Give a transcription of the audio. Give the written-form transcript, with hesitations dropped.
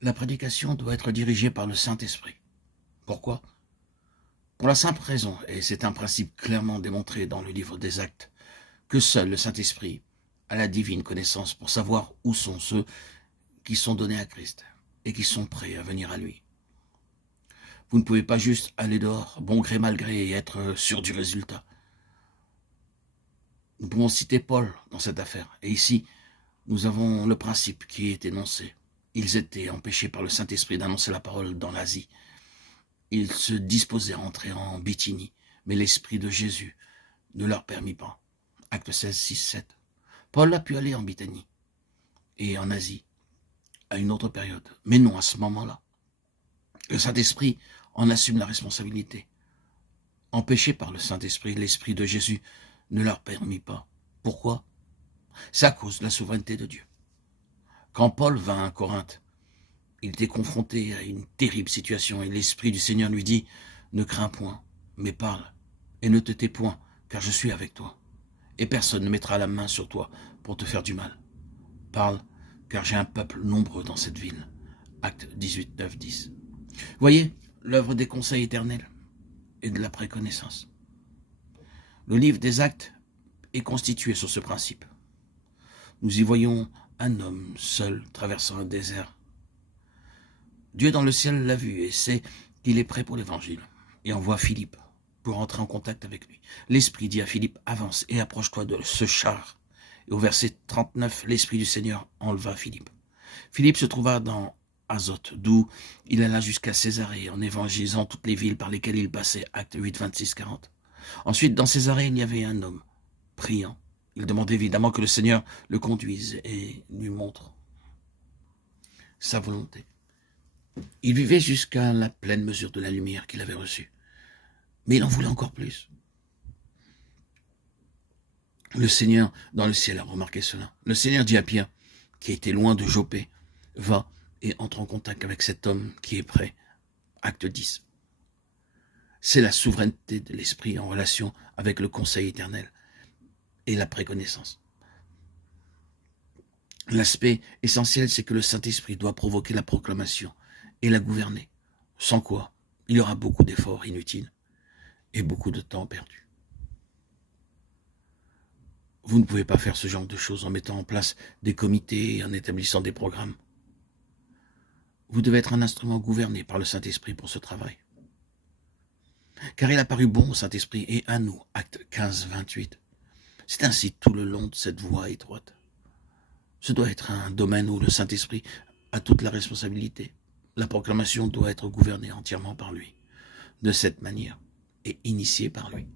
La prédication doit être dirigée par le Saint-Esprit. Pourquoi? Pour la simple raison, et c'est un principe clairement démontré dans le livre des Actes, que seul le Saint-Esprit a la divine connaissance pour savoir où sont ceux qui sont donnés à Christ et qui sont prêts à venir à lui. Vous ne pouvez pas juste aller dehors, bon gré mal gré, et être sûr du résultat. Nous pouvons citer Paul dans cette affaire, et ici, nous avons le principe qui est énoncé. Ils étaient empêchés par le Saint-Esprit d'annoncer la parole dans l'Asie. Ils se disposaient à entrer en Bithynie, mais l'Esprit de Jésus ne leur permit pas. Acte 16, 6, 7. Paul a pu aller en Bithynie et en Asie à une autre période, mais non à ce moment-là. Le Saint-Esprit en assume la responsabilité. Empêchés par le Saint-Esprit, l'Esprit de Jésus ne leur permit pas. Pourquoi? C'est à cause de la souveraineté de Dieu. Quand Paul vint à Corinthe, il était confronté à une terrible situation et l'Esprit du Seigneur lui dit « Ne crains point, mais parle, et ne te tais point, car je suis avec toi. Et personne ne mettra la main sur toi pour te faire du mal. Parle, car j'ai un peuple nombreux dans cette ville. » Acte 18, 9, 10. Voyez l'œuvre des conseils éternels et de la préconnaissance. Le livre des Actes est constitué sur ce principe. Nous y voyons un homme seul traversant un désert. Dieu dans le ciel l'a vu et sait qu'il est prêt pour l'évangile et envoie Philippe pour entrer en contact avec lui. L'Esprit dit à Philippe, avance et approche-toi de ce char. Et au verset 39, l'Esprit du Seigneur enleva Philippe. Philippe se trouva dans Azote, d'où il alla jusqu'à Césarée en évangélisant toutes les villes par lesquelles il passait, acte 8, 26, 40. Ensuite, dans Césarée, il y avait un homme priant. Il demandait évidemment que le Seigneur le conduise et lui montre sa volonté. Il vivait jusqu'à la pleine mesure de la lumière qu'il avait reçue. Mais il en voulait encore plus. Le Seigneur, dans le ciel, a remarqué cela. Le Seigneur dit à Pierre, qui était loin de Jopé, va et entre en contact avec cet homme qui est prêt. Acte 10. C'est la souveraineté de l'Esprit en relation avec le conseil éternel et la préconnaissance. L'aspect essentiel, c'est que le Saint-Esprit doit provoquer la proclamation et la gouverner, sans quoi il y aura beaucoup d'efforts inutiles et beaucoup de temps perdu. Vous ne pouvez pas faire ce genre de choses en mettant en place des comités et en établissant des programmes. Vous devez être un instrument gouverné par le Saint-Esprit pour ce travail. Car il a paru bon au Saint-Esprit et à nous, acte 15, 28. C'est ainsi tout le long de cette voie étroite. Ce doit être un domaine où le Saint-Esprit a toute la responsabilité. La proclamation doit être gouvernée entièrement par lui, de cette manière, et initiée par lui.